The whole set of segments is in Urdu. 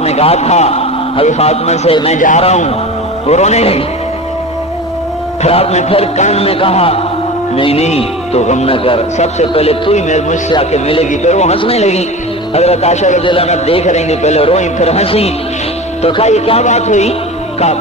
آپ نے کہا تھا ابھی فاطمہ سے میں جا رہا ہوں، وہ رونے لگی۔ پھر آپ نے پھر کان میں کہا نہیں نہیں تو غم نہ کر، سب سے پہلے تو ہی مجھ سے آ کے ملے گی۔ پھر وہ ہنسنے لگی۔ حضرت عائشہ رضی اللہ عنہا دیکھ رہی تھی، پہلے روئی پھر ہنسی۔ تو کہا یہ کیا بات ہوئی؟ کہا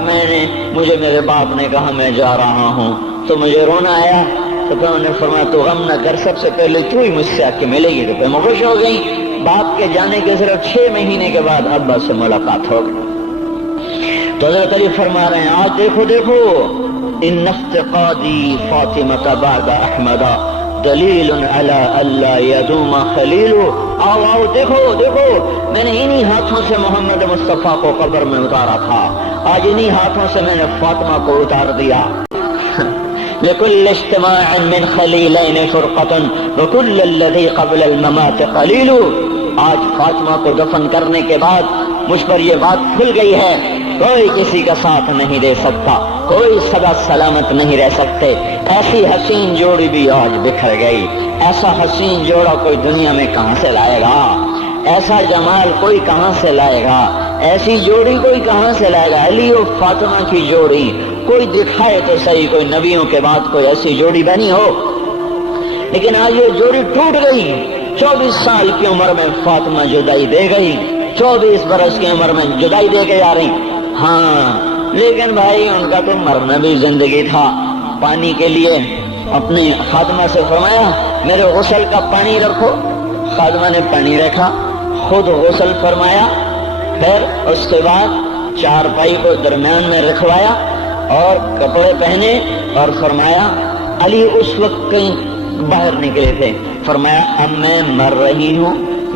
مجھے میرے باپ نے کہا میں جا رہا ہوں تو مجھے رونا آیا، تو پھر انہوں نے فرمایا تو غم نہ کر، سب سے پہلے تو ہی مجھ سے آ کے ملے گی۔ تو پھر میں خوش ہو گئی۔ باپ کے جانے کے صرف 6 مہینے کے بعد ابا سے ملاقات ہو گئی۔ تو حضرت علی فرما رہے ہیں آج دیکھو دیکھو ان افتقادی فاطمہ بعد احمد دلیل علی اللہ یدوم خلیل۔ آؤ آؤ دیکھو دیکھو، میں نے انہی ہاتھوں سے محمد مصطفیٰ کو قبر میں اتارا تھا، آج انہی ہاتھوں سے میں نے فاطمہ کو اتار دیا۔ لكل اجتماع من خلیلین فرقۃ وكل الذی قبل الممات قلیل۔ آج فاطمہ کو دفن کرنے کے بعد مجھ پر یہ بات کھل گئی ہے، کوئی کسی کا ساتھ نہیں دے سکتا، کوئی سدا سلامت نہیں رہ سکتے۔ ایسی حسین جوڑی بھی آج بکھر گئی۔ ایسا حسین جوڑا کوئی دنیا میں کہاں سے لائے گا؟ ایسا جمال کوئی کہاں سے لائے گا؟ ایسی جوڑی کوئی کہاں سے لائے گا؟ علی و فاطمہ کی جوڑی کوئی دکھائے تو صحیح، کوئی نبیوں کے بعد کوئی ایسی جوڑی بنی ہو، لیکن آج یہ جوڑی ٹوٹ گئی۔ 24 سال کی عمر میں فاطمہ جدائی دے گئی، 24 برس کی عمر میں جدائی دے کے جا رہی۔ ہاں لیکن بھائی ان کا تو مرنا بھی زندگی تھا۔ پانی کے لیے اپنی خادمہ سے فرمایا میرے غسل کا پانی رکھو، خادمہ نے پانی رکھا، خود غسل فرمایا، پھر اس کے بعد چارپائی کو درمیان میں رکھوایا اور کپڑے پہنے اور فرمایا علی اس وقت کہیں باہر نکلے تھے، فرمایا اب میں مر رہی ہوں،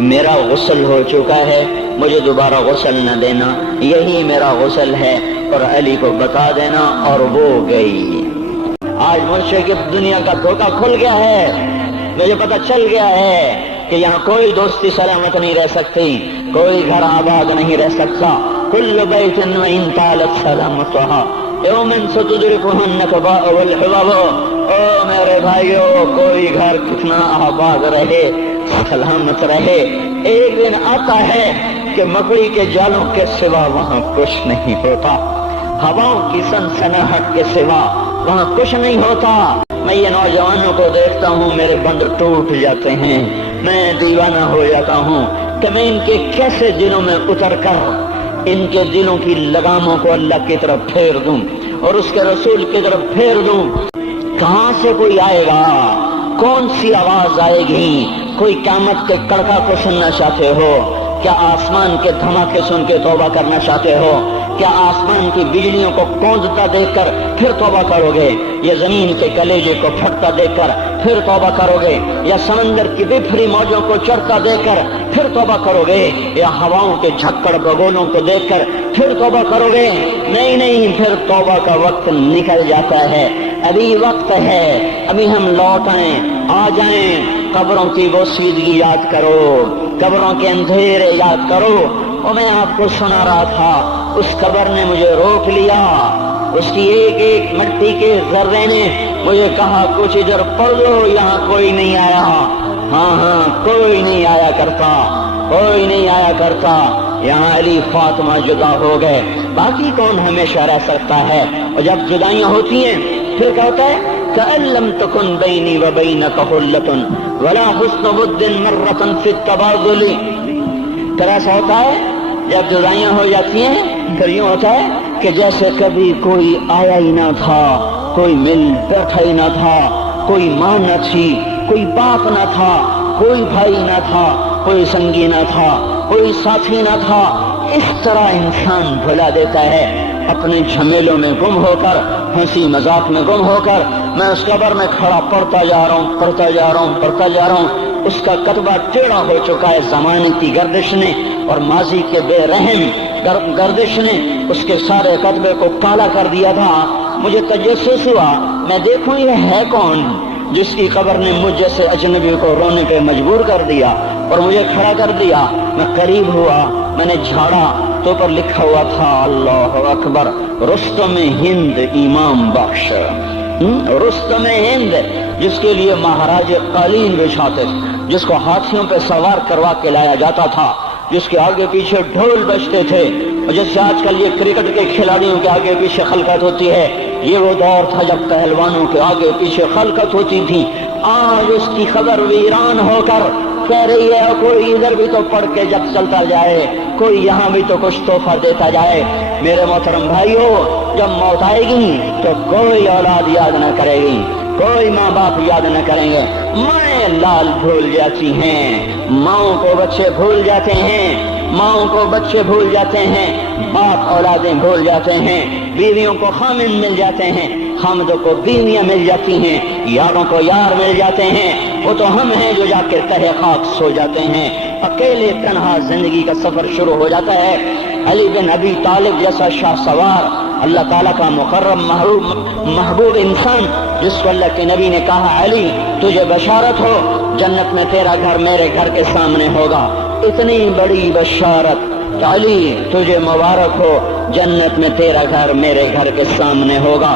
میرا غسل ہو چکا ہے، مجھے دوبارہ غسل نہ دینا، یہی میرا غسل ہے اور علی کو بتا دینا، اور وہ گئی۔ آج مشرک دنیا کا دھوکہ کھل گیا ہے، مجھے پتہ چل گیا ہے کہ یہاں کوئی دوستی سلامت نہیں رہ سکتی، کوئی گھر آباد نہیں رہ سکتا۔ کل بیت وإن طالت سلامتها یوما ستدركه النكباء والحباب۔ او میرے بھائیو، کوئی گھر کتنا آباد رہے، سلامت رہے، ایک دن آتا ہے کہ مکڑی کے جالوں کے سوا وہاں کچھ نہیں ہوتا، ہواؤں کی سنسناہٹ کے سوا وہاں کچھ نہیں ہوتا۔ میں یہ نوجوانوں کو دیکھتا ہوں، میرے بند ٹوٹ جاتے ہیں، میں دیوانہ ہو جاتا ہوں کہ میں ان کے کیسے دلوں میں اتر کر ان کے دلوں کی لگاموں کو اللہ کی طرف پھیر دوں اور اس کے رسول کی طرف پھیر دوں۔ کہاں سے کوئی آئے گا؟ کون سی آواز آئے گی؟ کوئی قیامت کے کڑکا کو سننا چاہتے ہو؟ کیا آسمان کے دھماکے سن کے توبہ کرنا چاہتے ہو؟ کیا آسمان کی بجلیوں کو گونجتا دیکھ کر پھر توبہ کرو گے، یا زمین کے کلیجے کو پھٹتا دیکھ کر پھر توبہ کرو گے، یا سمندر کی بفری موجوں کو چڑھتا دیکھ کر پھر توبہ کرو گے، یا ہواؤں کے جھکڑ بگولوں کو دیکھ کر پھر توبہ کرو گے؟ نہیں نہیں، پھر توبہ کا وقت نکل جاتا ہے، ابھی وقت ہے، ابھی ہم لوٹ آئیں، آ جائیں۔ قبروں کی وہ سیدگی یاد کرو، قبروں کے اندھیرے یاد کرو۔ اور میں آپ کو سنا رہا تھا، اس قبر نے مجھے روک لیا، اس کی ایک ایک مٹی کے ذرے نے مجھے کہا کچھ ادھر پڑھ لو، یہاں کوئی نہیں آیا۔ ہاں ہاں، کوئی نہیں آیا کرتا، کوئی نہیں آیا کرتا، یہاں علی فاطمہ جدا ہو گئے، باقی کون ہمیشہ رہ سکتا ہے؟ اور جب جدائیاں ہوتی ہیں پھر کیا ہوتا ہے؟ كأن لم تكن بيني وبينك خلة ولا حسن ود مرة في التبادل۔ پھر ایسا ہوتا ہے جب جدائیاں ہو جاتی ہیں پھر یوں ہوتا ہے کہ جیسے کبھی کوئی آیا ہی نہ تھا، کوئی مل بیٹھا ہی نہ تھا، کوئی ماں نہ تھی، کوئی باپ نہ تھا، کوئی بھائی نہ تھا، کوئی سنگی نہ تھا، کوئی ساتھی نہ تھا۔ اس طرح انسان بھلا دیتا ہے، اپنے جھمیلوں میں گم ہو کر، ہنسی مذاق میں گم ہو کر۔ میں اس قبر میں کھڑا پڑھتا جا رہا ہوں، پڑھتا جا رہا ہوں، پڑھتا جا رہا ہوں، اس کا کتبہ ٹیڑھا ہو چکا ہے زمانے کی گردش نے اور ماضی کے بے رحم گردش نے اس کے سارے کتبے کو کالا کر دیا تھا۔ مجھے تجسس ہوا، میں دیکھوں یہ ہے کون جس کی قبر نے مجھ جیسے اجنبی کو رونے پہ مجبور کر دیا اور مجھے کھڑا کر دیا۔ میں قریب ہوا، میں نے جھاڑا تو پر لکھا ہوا تھا اللہ اکبر، رستم ہند امام بخش۔ رستم ہند، جس کے لیے مہاراج قالین بچھاتے، جس کو ہاتھیوں پہ سوار کروا کے لایا جاتا تھا، جس کے آگے پیچھے ڈھول بجتے تھے، اور جیسے آج کل یہ کرکٹ کے کھلاڑیوں کے آگے پیچھے خلقت ہوتی ہے، یہ وہ دور تھا جب پہلوانوں کے آگے پیچھے خلقت ہوتی تھی۔ آج اس کی خبر ویران ہو کر کہہ رہی ہے کوئی ادھر بھی تو پڑھ کے جب چلتا جائے، کوئی یہاں بھی تو کچھ تحفہ دیتا جائے۔ میرے محترم بھائیو، جب موت آئے گی تو کوئی اولاد یاد نہ کرے گی، کوئی ماں باپ یاد نہ کریں گے۔ مائیں لال بھول جاتی ہیں، ماؤں کو بچے بھول جاتے ہیں، ماؤں کو بچے بھول جاتے ہیں، باپ اولادیں بھول جاتے ہیں، بیویوں کو خامن مل جاتے ہیں، خامدوں کو بیویاں مل جاتی ہیں، یاروں کو یار مل جاتے ہیں۔ وہ تو ہم ہیں جو جا کے تہہ خاک سو جاتے ہیں، اکیلے تنہا زندگی کا سفر شروع ہو جاتا ہے۔ علی بن ابی طالب جیسا شاہ سوار، اللہ تعالیٰ کا مکرم محبوب انسان، جس کو اللہ کے نبی نے کہا علی تجھے بشارت ہو، جنت میں تیرا گھر میرے گھر کے سامنے ہوگا، اتنی بڑی بشارت، علی تجھے مبارک ہو، جنت میں تیرا گھر میرے گھر کے سامنے ہوگا۔